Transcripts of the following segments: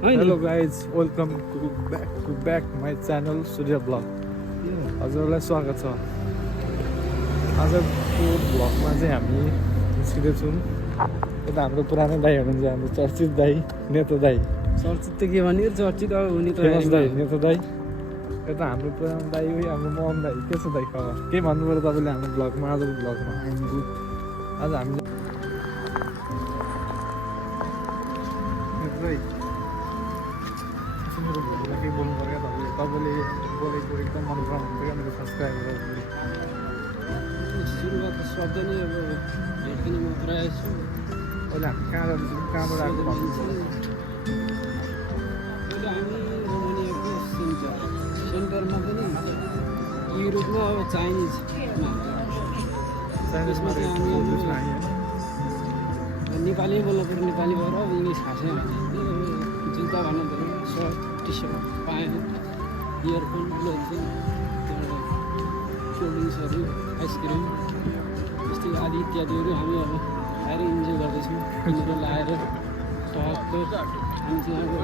Hello guys, welcome to back my channel Surya Vlog. हजुरलाई स्वागत छ। आजको भ्लगमा चाहिँ हामी निस्किँदैछौँ। यता हाम्रो पुरानो दाइ हुनुहुन्छ, हाम्रो चर्चित दाइ नेता दाइ। चर्चित त के भन्ने, चर्चित अब हुने त फेमस दाइ नेता दाइ। यता हाम्रो पुरानो दाइ हो, हाम्रो मोहन दाइ। के छ दाइ खबर? के भन्नु पर्यो तपाईँले हाम्रो भ्लगमा? आजको भ्लगमा आज हामीले मेरो भ्लगलाई केही बोल्नु पर्यो क्या तपाईँले बोलेको एकदम मन पराउनु क्या मेरो सब्सक्राइबरहरूले। सुरुवात त सक्दैन, अब भेट्किने मात्र आएछु। अहिले हामी कहाँ जाँदैछौँ, कहाँबाट आएको भन्नुहुन्छ? अहिले हामी रोमानियाको सेन्टरमा पनि युरोपमा अब चाइनिजमा त्यसमा चाहिँ हामी नेपाली बोल्नु पर्यो, नेपाली भएर अब इङ्ग्लिस खासै जुत्ता भन्नु पऱ्यो, shirt T shirt pant earphone लन्छ, त्यहाँबाट कोल्ड ड्रिङ्क्सहरू आइसक्रिम यस्तै आदि इत्यादिहरू हामी अब खाएर इन्जोय गर्दैछौँ। किनेर लाएर टक्क हामी चाहिँ अब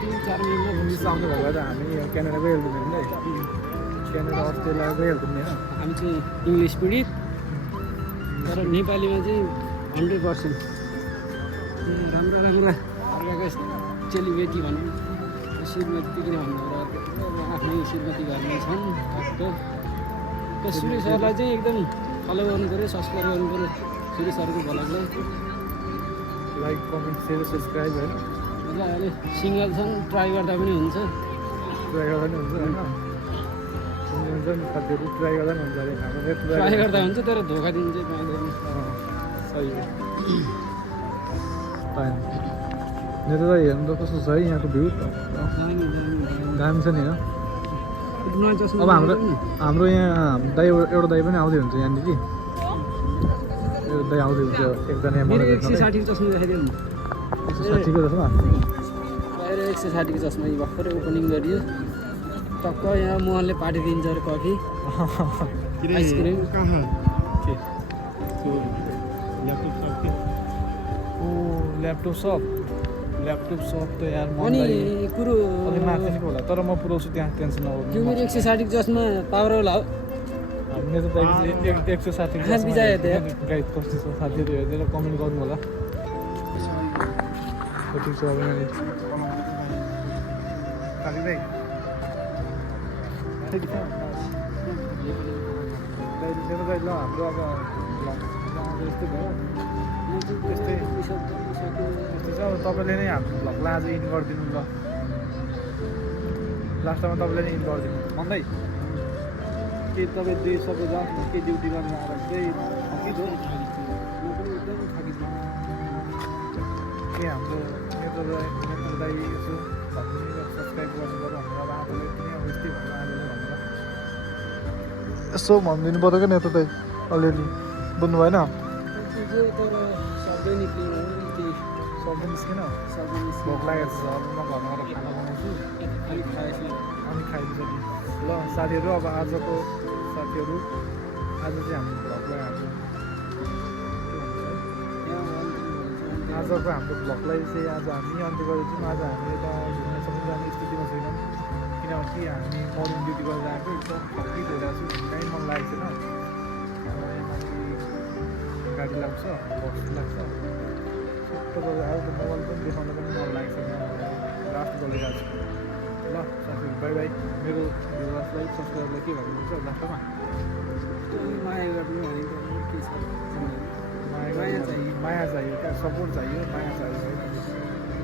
3-4 महिना इङ्ग्लिस आउने भएको त हामी क्यानाडा गइहाल्दैन है, क्यानाडा अस्ट्रेलिया गइहाल्दैन होइन। हामी चाहिँ इङ्ग्लिस पीडित तर नेपालीमा चाहिँ 100% राम्रो राम्रो अर्काको चेलीबेटी भनौँ, श्रीमती पनि भन्नु पर्यो, आफ्नै श्रीमती घरमा छन्। टक्क सुरेश सरलाई चाहिँ एकदम फलो गर्नु पऱ्यो, सब्सक्राइब गर्नु पऱ्यो सुरेश सरको भ्लगलाई। लाइक कमेन्ट सेयर सब्सक्राइब होइन, मजाले सिङ्गल छन्, ट्राई गर्दा पनि हुन्छ। ट्राई गर्दा पनि हुन्छ होइन, हुन्छ नि साथीहरू, ट्राई गर्दा पनि हुन्छ अरे हाम्रो ट्राई गर्दा हुन्छ तर धोका दिनु चाहिँ पाउँदैन। सही हो। पाएन नेता दाइ हेर्नु त कस्तो छ है यहाँको भ्यू, दामी छ नि होइन। अब हाम्रो यहाँ दाइ एउटा दाइ पनि आउँदै हुन्छ यहाँनिर, एउटा दाइ आउँदै हुन्छ एकजना यहाँ मलाई 160 को चस्मा देखाइदियो नि, 160 को चस्मा, बाहिर 160 को चस्मा यी भर्खरै ओपनिङ गरियो। टक्क यहाँ मोहनले पाठिदिन्छ अरे कफी आइसक्रिम। कहाँ ल्यापटप सप त यार अनि कुरो अलि माथि होला, तर म पुऱ्याउँछु त्यहाँ, टेन्सन नगर्नु। त्यो मेरो 160 को चस्मा पावर होला हो। मेरो त 160 गाइड कस्तो छ साथीहरू हेरेर कमेन्ट गर्नु होला। ठिक छ अब साथी दाइ ल हाम्रो अब यस्तै भयो, त्यस्तै छ। अब तपाईँले नै हाम्रो भ्लगलाई आज इन गरिदिनु ल, लास्टमा तपाईँले नै इन गरिदिनु भन्दै के तपाईँ दुई सबै जान्छ के ड्युटी गर्नु आएर चाहिँ थकित हो के हाम्रो नेता दाइ यसो भनिदिनु सब्सक्राइब गर्नु पऱ्यो भनेर अब आजले पनि अब यस्तै भयो आजले भनेर यसो भनिदिनु पऱ्यो क्या नेता दाइ। अलिअलि बुझ्नु भएन, शब्दै निस्केन, सबै निस्केन, भोक लागेको छ। अब म घरमा गएर खाना बनाउँछु, अलिक खाएपछि अनि खाइदिन्छ ल साथीहरू। अब आजको साथीहरू आज चाहिँ हाम्रो भ्लगलाई आजको हाम्रो भ्लगलाई चाहिँ आज हामी अन्त्य गर्दैछौँ। आज हामी यता घुम्न सक्नु जाने स्थितिमा छैनौँ, किनभने हामी मर्निङ ड्युटी गरेर आएको एकदम थकित भइरहेको छु, कहीँ मन लागेको छैन। गाडी लाग्छ, बस लाग्छ, तपाईँ अरूको मोबाइल पनि देखाउन पनि मन लागेको छैन, लास्ट गरिरहेको छु। ल साथीहरू बाई बाई। मेरो भ्युवर्सलाई सब्सक्राइबरलाई के भन्नुहुन्छ लास्टमा? माया गर्नु भनेको के छ, माया चाहियो क्या, सपोर्ट चाहियो, माया चाहियो।